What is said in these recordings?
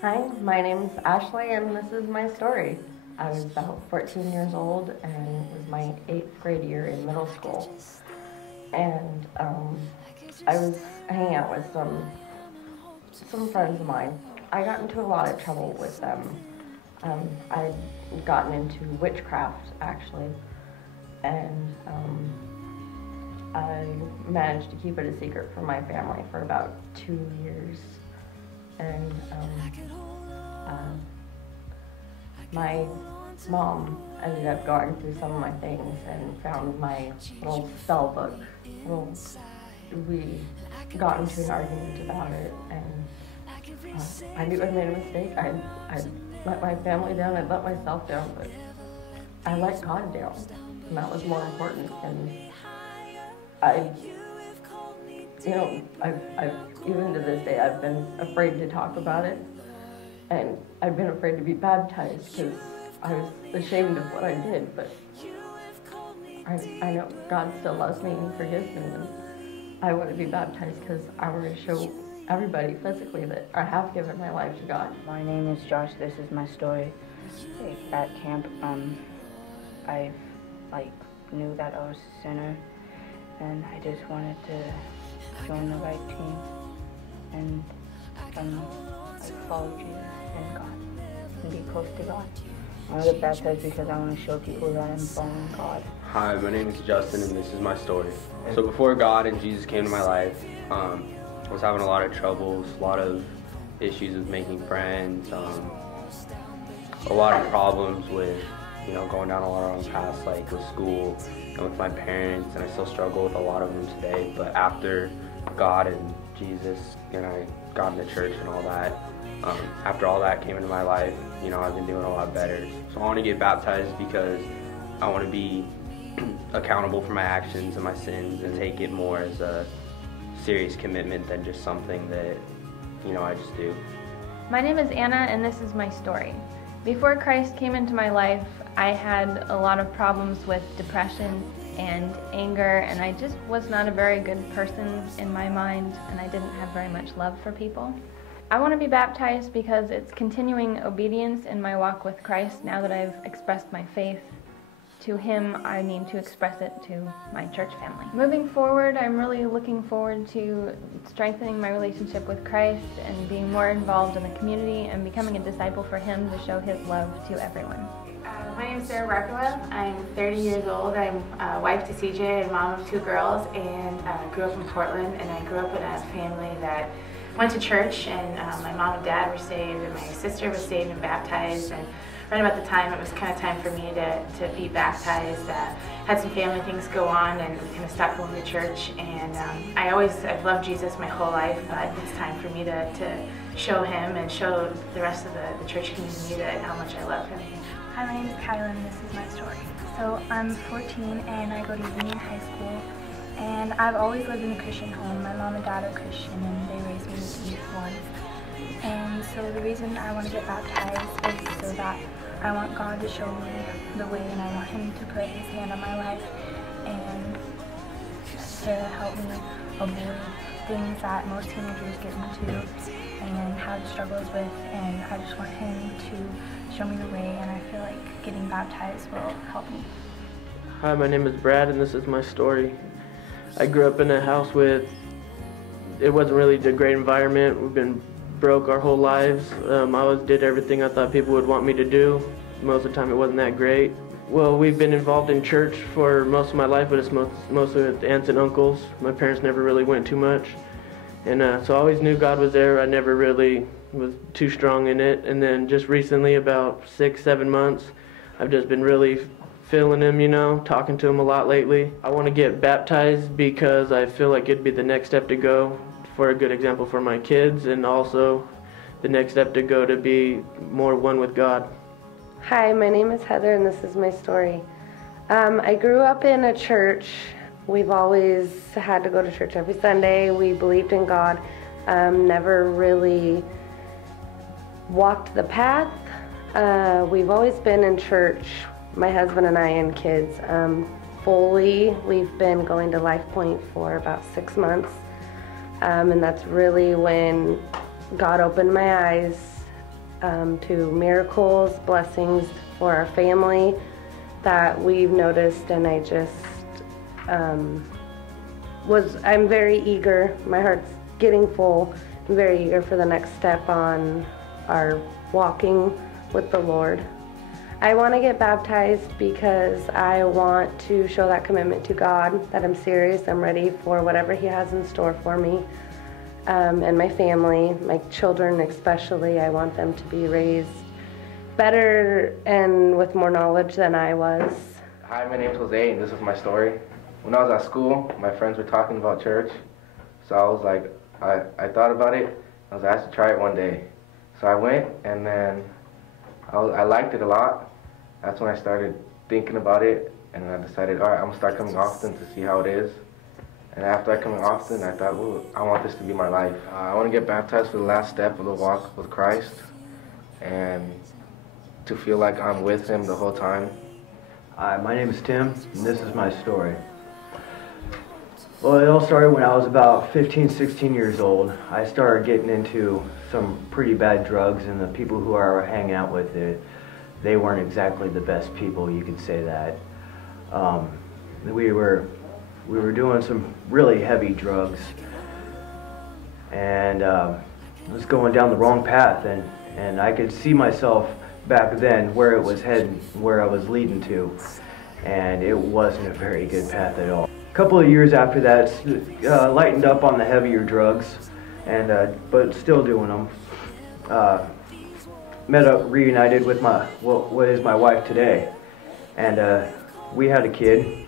Hi, my name is Ashley and this is my story. I was about 14 years old and it was my 8th grade year in middle school. And I was hanging out with some friends of mine. I got into a lot of trouble with them. I'd gotten into witchcraft actually, and I managed to keep it a secret from my family for about 2 years. And my mom ended up going through some of my things and found my little spell book. We got into an argument about it, and I knew I made a mistake. I let my family down, I let myself down, but I let God down, and that was more important. And I've even to this day, I've been afraid to talk about it, and I've been afraid to be baptized because I was ashamed of what I did, but I know God still loves me and forgives me, and I want to be baptized because I want to show everybody physically that I have given my life to God. My name is Josh, this is my story. At camp, I knew that I was a sinner, and I just wanted to join the right team and follow Jesus and God and be close to God. I want to get baptized because I want to show people that I'm following God. Hi, my name is Justin and this is my story. So before God and Jesus came to my life, I was having a lot of troubles, a lot of issues with making friends, a lot of problems with going down a lot of wrong paths, like with school and with my parents, and I still struggle with a lot of them today. But after God and Jesus and I got into church and all that, after all that came into my life, I've been doing a lot better. So I want to get baptized because I want to be accountable for my actions and my sins and take it more as a serious commitment than just something that, I just do. My name is Anna and this is my story. Before Christ came into my life, I had a lot of problems with depression and anger, and I just was not a very good person in my mind, and I didn't have very much love for people. I want to be baptized because it's continuing obedience in my walk with Christ. Now that I've expressed my faith to Him, I need to express it to my church family. Moving forward, I'm really looking forward to strengthening my relationship with Christ and being more involved in the community and becoming a disciple for Him to show His love to everyone. My name is Sarah Barkova. I'm 30 years old. I'm wife to CJ and mom of 2 girls, and grew up in Portland. And I grew up in a family that went to church, and my mom and dad were saved, and my sister was saved and baptized. And right about the time, it was kind of time for me to be baptized. Had some family things go on, and we kind of stopped going to church. And I've loved Jesus my whole life, but it's time for me to show Him and show the rest of the church community that how much I love Him. Hi, my name is Kyla and this is my story. So I'm 14 and I go to Union High School, and I've always lived in a Christian home. My mom and dad are Christian and they raised me to be one. And so the reason I want to get baptized is so that I want God to show me the way, and I want Him to put His hand on my life and to help me avoid things that most teenagers get into and have struggles with, and I just want Him to show me the way, and I feel like getting baptized will help me. Hi, my name is Brad and this is my story. I grew up in a house it wasn't really a great environment. We've been broke our whole lives. I always did everything I thought people would want me to do. Most of the time it wasn't that great. Well, we've been involved in church for most of my life, but it's mostly with aunts and uncles. My parents never really went too much. And so I always knew God was there. I never really was too strong in it. And then just recently, about 6-7 months, I've just been really feeling Him, talking to Him a lot lately. I want to get baptized because I feel like it'd be the next step to go for a good example for my kids, and also the next step to go to be more one with God. Hi, my name is Heather and this is my story. I grew up in a church. We've always had to go to church every Sunday. We believed in God. Never really walked the path. We've always been in church, my husband and I and kids, fully. We've been going to Life Point for about 6 months. And that's really when God opened my eyes to miracles, blessings for our family that we've noticed, and I just I'm very eager. My heart's getting full. I'm very eager for the next step on our walking with the Lord. I want to get baptized because I want to show that commitment to God, that I'm serious, I'm ready for whatever He has in store for me. And my family, my children especially, I want them to be raised better and with more knowledge than I was. Hi, my name's Jose, and this is my story. When I was at school, my friends were talking about church, so I was like, I thought about it. I was like, I should try it one day. So I went, and then I liked it a lot. That's when I started thinking about it, and I decided, all right, I'm gonna start coming often to see how it is. And after I come often, I thought, well, I want this to be my life. I want to get baptized for the last step of the walk with Christ, and to feel like I'm with Him the whole time. Hi, my name is Tim, and this is my story. Well, it all started when I was about 15, 16 years old. I started getting into some pretty bad drugs, and the people who I were hanging out with, they weren't exactly the best people, you could say that. We were doing some really heavy drugs, and I was going down the wrong path, and I could see myself back then where it was heading, where I was leading to, and it wasn't a very good path at all. A couple of years after that, lightened up on the heavier drugs, and but still doing them. Met up, reunited with what is my wife today, and we had a kid.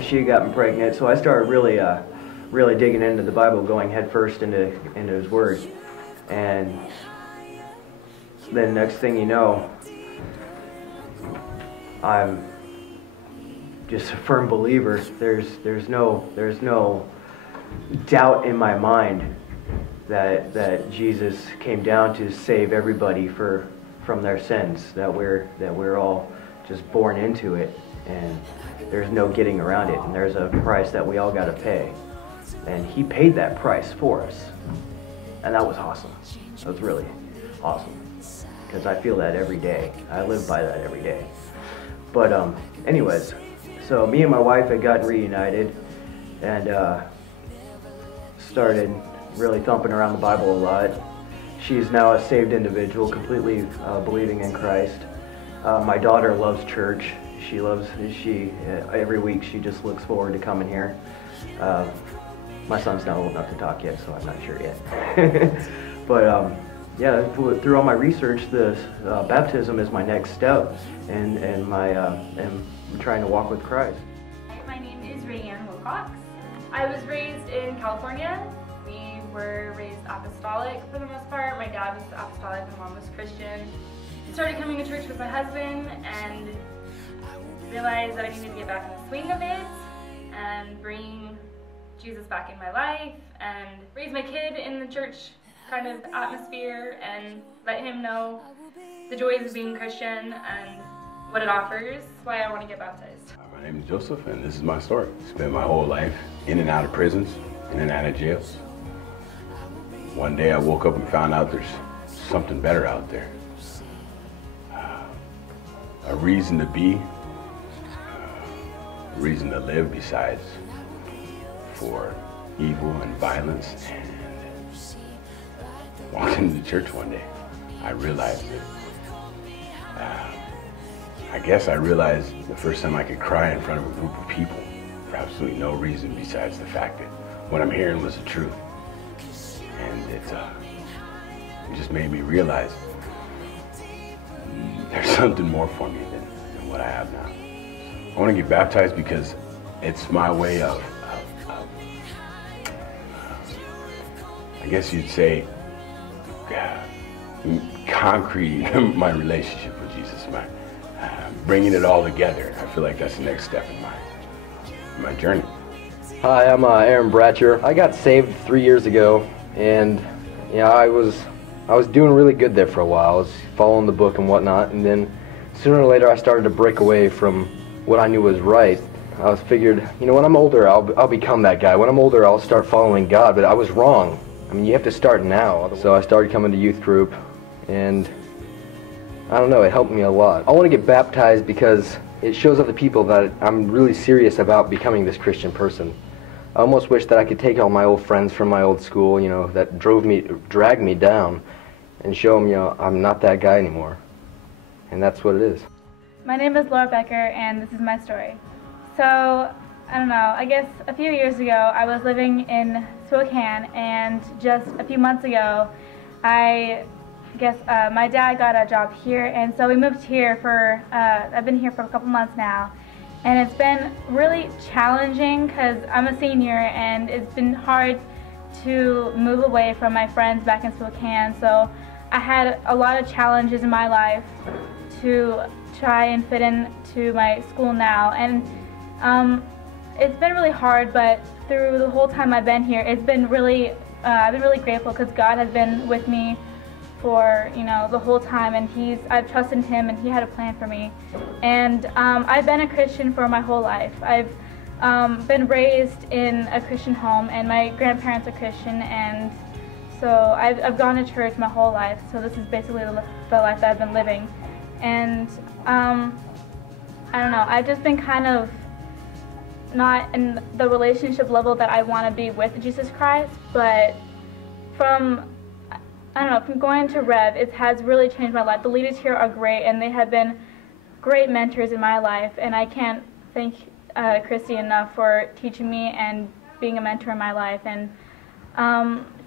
She had gotten pregnant, so I started really digging into the Bible, going headfirst into His Word, and then next thing you know, I'm just a firm believer. There's no doubt in my mind that Jesus came down to save everybody from their sins, that we're all just born into it, and there's no getting around it, and there's a price that we all got to pay, and He paid that price for us, and that was awesome. That was really awesome, because I feel that every day. I live by that every day. But anyways, so me and my wife had gotten reunited, and started really thumping around the Bible a lot. She's now a saved individual, completely believing in Christ. My daughter loves church. Every week she just looks forward to coming here. My son's not old enough to talk yet, so I'm not sure yet. But yeah, through all my research, the baptism is my next step, and trying to walk with Christ. My name is Rayanne Wilcox. I was raised in California. We were raised apostolic for the most part. My dad was apostolic, my mom was Christian. I started coming to church with my husband and realized that I needed to get back in the swing of it and bring Jesus back in my life and raise my kid in the church kind of atmosphere and let him know the joys of being Christian and what it offers, why I want to get baptized. My name is Joseph, and this is my story. Spent my whole life in and out of prisons, in and out of jails. One day I woke up and found out there's something better out there. A reason to be, a reason to live besides for evil and violence. And walking into church one day, I realized that, I guess I realized the first time I could cry in front of a group of people for absolutely no reason besides the fact that what I'm hearing was the truth. And it just made me realize there's something more for me than what I have now. I want to get baptized because it's my way of I guess you'd say, concreting my relationship with Jesus, bringing it all together. I feel like that's the next step in my journey. Hi, I'm Aaron Bratcher. I got saved 3 years ago, and I was doing really good there for a while. I was following the book and whatnot, and then sooner or later I started to break away from what I knew was right, I was figured, you know, when I'm older, I'll become that guy. When I'm older, I'll start following God, but I was wrong. I mean, you have to start now. So I started coming to youth group, and I don't know, it helped me a lot. I want to get baptized because it shows other people that I'm really serious about becoming this Christian person. I almost wish that I could take all my old friends from my old school, you know, that dragged me down, and show them, you know, I'm not that guy anymore. And that's what it is. My name is Laura Becker, and this is my story. So, I don't know, I guess a few years ago I was living in Spokane, and just a few months ago my dad got a job here, and so we moved here I've been here for a couple months now, and it's been really challenging because I'm a senior and it's been hard to move away from my friends back in Spokane. So I had a lot of challenges in my life to try and fit into my school now, and it's been really hard, but through the whole time I've been here, it's been really, I've been really grateful because God has been with me for, you know, the whole time, and I've trusted Him, and He had a plan for me. And I've been a Christian for my whole life. I've been raised in a Christian home, and my grandparents are Christian, and so I've gone to church my whole life. So this is basically the life that I've been living. And I don't know, I've just been kind of not in the relationship level that I want to be with Jesus Christ, but from going to Rev, it has really changed my life. The leaders here are great, and they have been great mentors in my life, and I can't thank Christy enough for teaching me and being a mentor in my life. And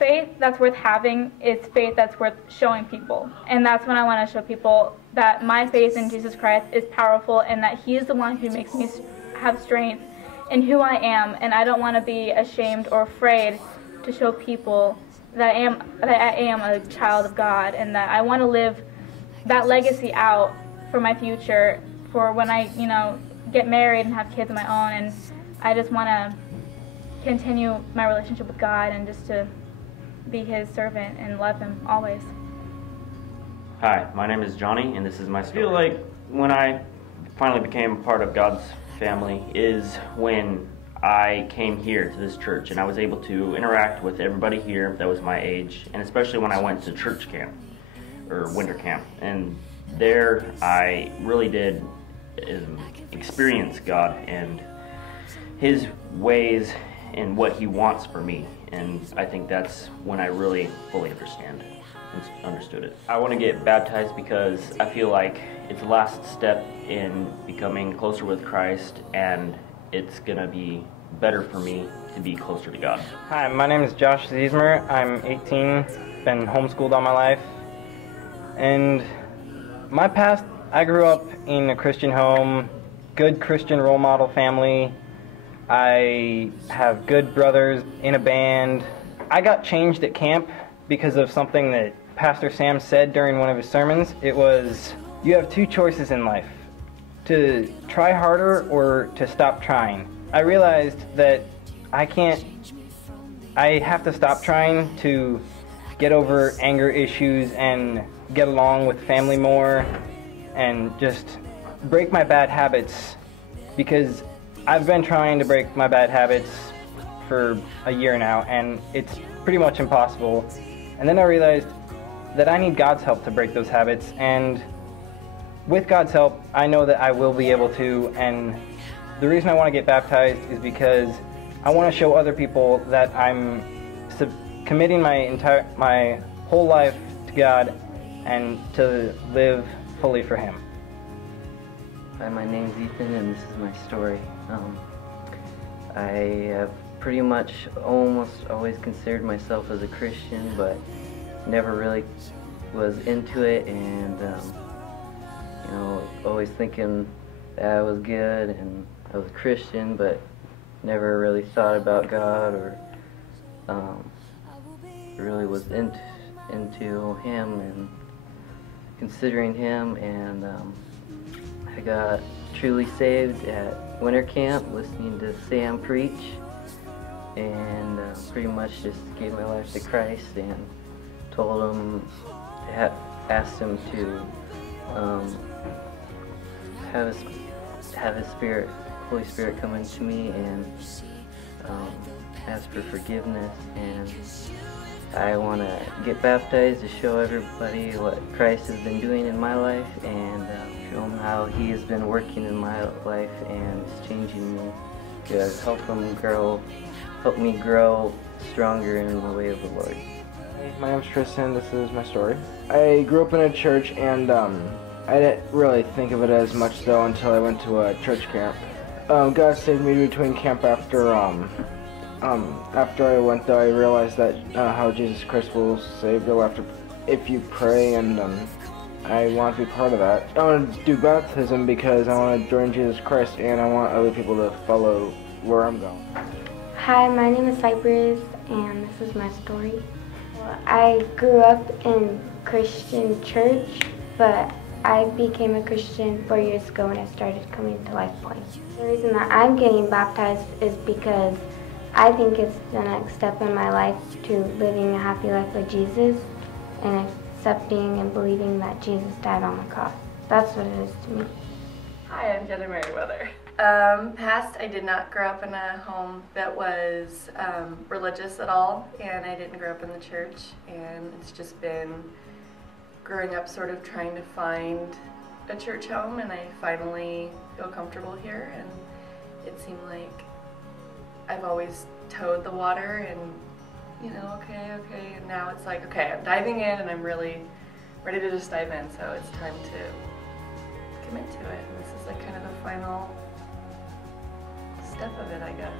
faith that's worth having is faith that's worth showing people, and that's when I want to show people that my faith in Jesus Christ is powerful, and that He is the one who makes me have strength in who I am, and I don't want to be ashamed or afraid to show people that I am a child of God, and that I want to live that legacy out for my future, for when I, you know, get married and have kids of my own. And I just want to continue my relationship with God and just to be His servant and love Him always. Hi, my name is Johnny, and this is my story. I feel like when I finally became part of God's family is when I came here to this church, and I was able to interact with everybody here that was my age, and especially when I went to church camp or winter camp, and there I really did experience God and His ways and what He wants for me, and I think that's when I really fully understood it. I want to get baptized because I feel like it's the last step in becoming closer with Christ, and it's gonna be better for me to be closer to God. Hi, my name is Josh Ziesmer. I'm 18, been homeschooled all my life. And my past, I grew up in a Christian home, good Christian role model family. I have good brothers in a band. I got changed at camp because of something that Pastor Sam said during one of his sermons. It was, you have two choices in life, to try harder or to stop trying. I realized that I have to stop trying to get over anger issues and get along with family more and just break my bad habits, because I've been trying to break my bad habits for a year now, and it's pretty much impossible. And then I realized that I need God's help to break those habits, and with God's help, I know that I will be able to. And the reason I want to get baptized is because I want to show other people that I'm committing my whole life to God and to live fully for Him. Hi, my name's Ethan, and this is my story. I have pretty much almost always considered myself as a Christian, but never really was into it, and you know, always thinking that I was good and I was a Christian, but never really thought about God or really was into Him and considering Him. And I got truly saved at winter camp listening to Sam preach, and pretty much just gave my life to Christ and told Him, asked Him to have his Spirit Holy Spirit come into me and ask for forgiveness, and I want to get baptized to show everybody what Christ has been doing in my life, and show them how He has been working in my life and is changing me to help me grow stronger in the way of the Lord. Hey, my name's Tristan. This is my story. I grew up in a church, and I didn't really think of it as much though until I went to a church camp. God saved me between camp after I went though. I realized that how Jesus Christ will save your life if you pray, and I want to be part of that. I want to do baptism because I want to join Jesus Christ, and I want other people to follow where I'm going. Hi, my name is Cypress, and this is my story. I grew up in Christian church, but I became a Christian 4 years ago when I started coming to Life Point. The reason that I'm getting baptized is because I think it's the next step in my life to living a happy life with Jesus and accepting and believing that Jesus died on the cross. That's what it is to me. Hi, I'm Jenna Merriweather. Past, I did not grow up in a home that was religious at all, and I didn't grow up in the church, and it's just been growing up sort of trying to find a church home, and I finally feel comfortable here, and it seemed like I've always towed the water and, you know, okay, and now it's like, okay, I'm diving in and I'm really ready to just dive in, so it's time to commit to it. And this is like kind of the final step of it, I guess.